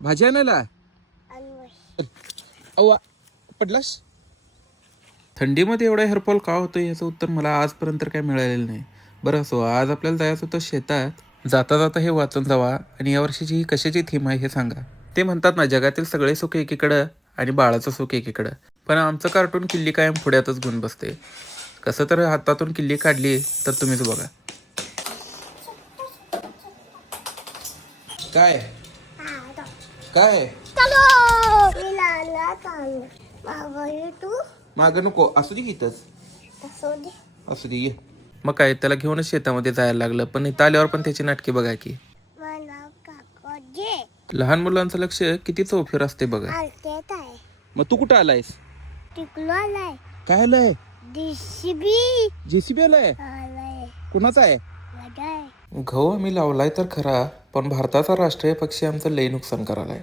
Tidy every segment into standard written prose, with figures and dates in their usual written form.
भाजी आणायला अव्वा पडलास. थंडीमध्ये एवढा हेअरफॉल का होतो याचं उत्तर मला आजपर्यंत काय मिळालेलं नाही. बरं असो, आज आपल्याला जायचं होतं शेतात. जाता जाता हे वाचून जावा आणि यावर्षीची ही कशाची थीम आहे हे सांगा. ते म्हणतात ना, जगातील सगळे सुख एकीकडं आणि बाळाचं सुख एकीकडं. पण आमचं कार्टून किल्ली कायम पुढ्यातच घेऊन बसते. कसं तर हातातून किल्ली काढली तर तुम्हीच बघा. काय काय मागं नको असू दे इथंच असू दे ये. मग काय त्याला घेऊनच शेतामध्ये जायला लागलं. पण इथं आल्यावर पण त्याची नाटके बघा की. लहान मुलांचं लक्ष किती चौफेर असते बघा. मग तू कुठं आलायस? काय आलाय? जेसीबी आलाय. कुणाचा आहे? गहू आम्ही लावलाय तर खरा, पण भारताचा राष्ट्रीय पक्षी आमचं लय नुकसान करायलाय.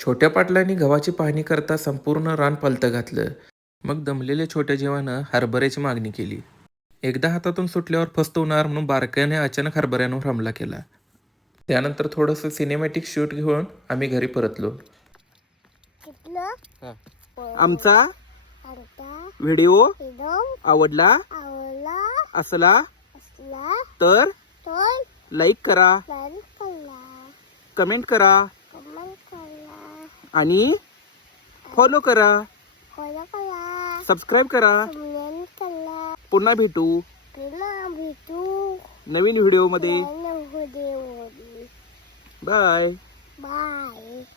छोट्या पाटलांनी गव्हाची पाहणी करता संपूर्ण रान पलतं घातलं. मग दमलेल्या छोट्या जीवानं हरभऱ्याची मागणी केली. एकदा हातातून सुटल्यावर फस्त होणार म्हणून बारक्याने अचानक हरभऱ्यांवर हमला केला. त्यानंतर थोडंसं सिनेमॅटिक शूट घेऊन आम्ही घरी परतलो. आमचा व्हिडिओ आवडला असला तर लाईक करा, कमेंट करा आणि फॉलो करा, सबस्क्राईब करा. पुन्हा भेटू नवीन व्हिडिओ मध्ये. बाय.